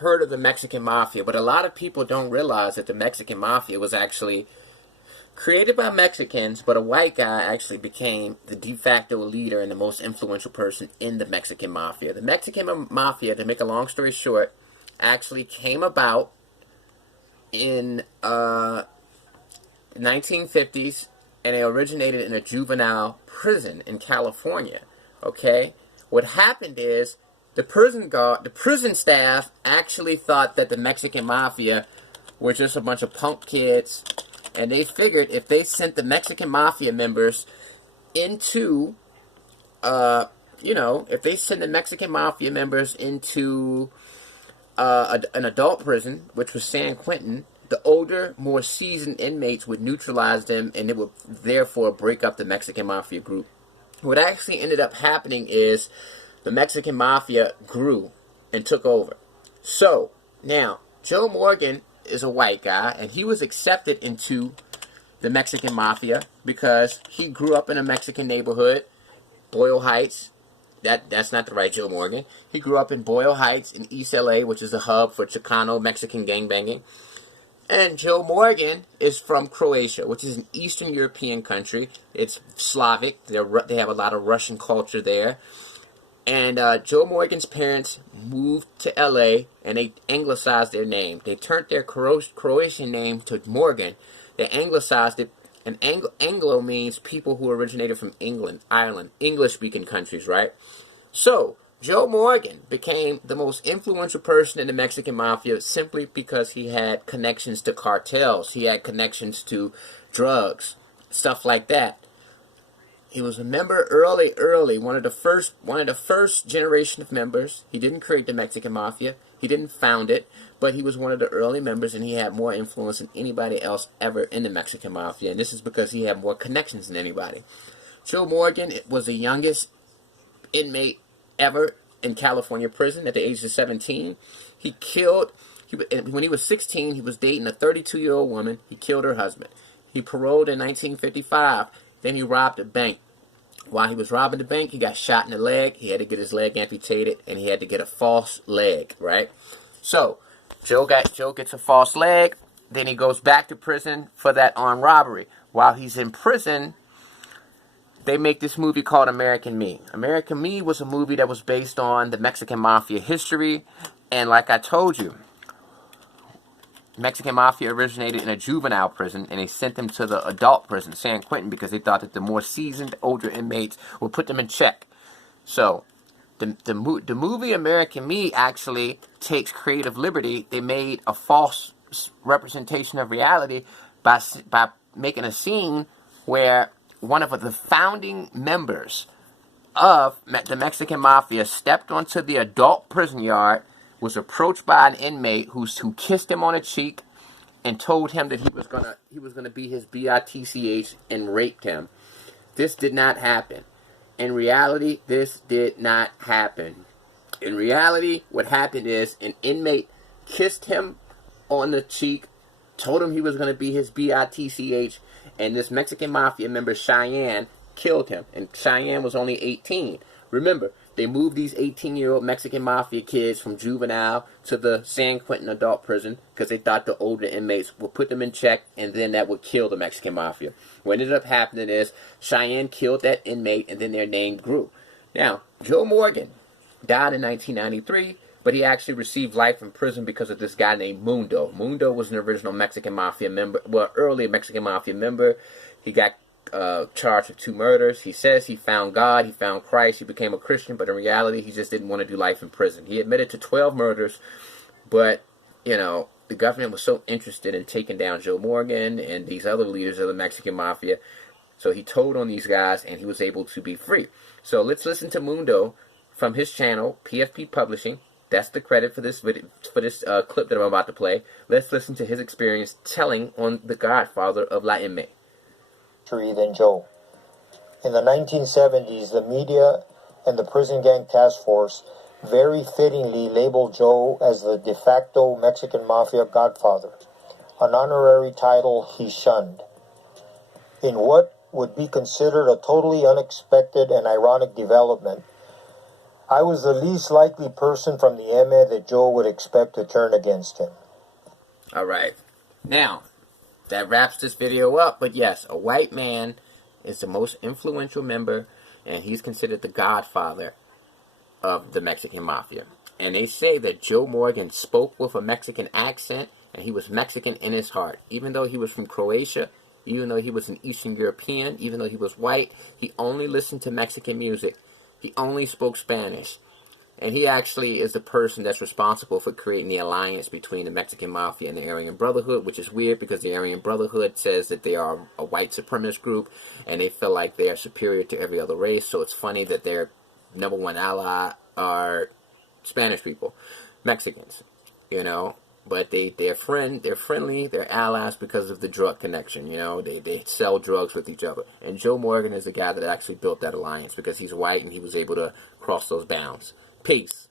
heard of the Mexican Mafia, but a lot of people don't realize that the Mexican Mafia was actually created by Mexicans, but a white guy actually became the de facto leader and the most influential person in the Mexican Mafia. The Mexican Mafia, to make a long story short, actually came about in 1950s, and they originated in a juvenile prison in California. Okay? What happened is the prison staff actually thought that the Mexican Mafia were just a bunch of punk kids, and they figured if they sent the Mexican Mafia members into, if they send the Mexican Mafia members into an adult prison, which was San Quentin, the older, more seasoned inmates would neutralize them, and it would therefore break up the Mexican Mafia group. What actually ended up happening is the Mexican Mafia grew and took over. So, now, Joe Morgan is a white guy, and he was accepted into the Mexican Mafia because he grew up in a Mexican neighborhood, Boyle Heights. That's not the right Joe Morgan. He grew up in Boyle Heights in East LA, which is a hub for Chicano Mexican gangbanging. And Joe Morgan is from Croatia, which is an Eastern European country. It's Slavic. They have a lot of Russian culture there. And Joe Morgan's parents moved to LA, and they anglicized their name. They turned their Croatian name to Morgan. They anglicized it. And Anglo means people who originated from England, Ireland, English-speaking countries, right? So, Joe Morgan became the most influential person in the Mexican Mafia simply because he had connections to cartels. He had connections to drugs, stuff like that. He was a member early, one of the first generation of members. He didn't create the Mexican Mafia. He didn't found it, but he was one of the early members, and he had more influence than anybody else ever in the Mexican Mafia. And this is because he had more connections than anybody. Joe Morgan was the youngest inmate ever in California prison at the age of 17. When he was 16, he was dating a 32-year-old woman. He killed her husband. He paroled in 1955. Then he robbed a bank. While he was robbing the bank, he got shot in the leg. He had to get his leg amputated, and he had to get a false leg, right? So, Joe gets a false leg. Then he goes back to prison for that armed robbery. While he's in prison, they make this movie called American Me. American Me was a movie that was based on the Mexican Mafia history. And like I told you, Mexican Mafia originated in a juvenile prison, and they sent them to the adult prison, San Quentin, because they thought that the more seasoned, older inmates would put them in check. So, the movie American Me actually takes creative liberty. They made a false representation of reality by making a scene where one of the founding members of the Mexican Mafia stepped onto the adult prison yard, was approached by an inmate who kissed him on the cheek and told him that he was gonna be his bitch and raped him. This did not happen. In reality, this did not happen. In reality, what happened is an inmate kissed him on the cheek, told him he was gonna be his bitch, and this Mexican Mafia member Cheyenne killed him. And Cheyenne was only 18. Remember, they moved these 18-year-old Mexican Mafia kids from juvenile to the San Quentin adult prison because they thought the older inmates would put them in check, and then that would kill the Mexican Mafia. What ended up happening is Cheyenne killed that inmate, and then their name grew. Now, Joe Morgan died in 1993, but he actually received life in prison because of this guy named Mundo. Mundo was an original Mexican Mafia member, early Mexican Mafia member. He got charged with 2 murders. He says he found God, he found Christ, he became a Christian, but in reality, he just didn't want to do life in prison. He admitted to 12 murders, but, the government was so interested in taking down Joe Morgan and these other leaders of the Mexican Mafia, so he told on these guys, and he was able to be free. So let's listen to Mundo from his channel, PFP Publishing. That's the credit for this clip that I'm about to play. Let's listen to his experience telling on the godfather of La M. Than Joe. In the 1970s, the media and the prison gang task force very fittingly labeled Joe as the de facto Mexican Mafia godfather, an honorary title he shunned. In what would be considered a totally unexpected and ironic development, I was the least likely person from the MA that Joe would expect to turn against him. Alright. Now, that wraps this video up. But yes, a white man is the most influential member, and he's considered the godfather of the Mexican Mafia. And they say that Joe Morgan spoke with a Mexican accent, and he was Mexican in his heart. Even though he was from Croatia, even though he was an Eastern European, even though he was white, he only listened to Mexican music. He only spoke Spanish. And he actually is the person that's responsible for creating the alliance between the Mexican Mafia and the Aryan Brotherhood, which is weird because the Aryan Brotherhood says that they are a white supremacist group and they feel like they are superior to every other race. So it's funny that their number one ally are Spanish people, Mexicans, you know. But they're friendly, they're allies because of the drug connection, you know. They sell drugs with each other. And Joe Morgan is the guy that actually built that alliance because he's white and he was able to cross those bounds. Peace.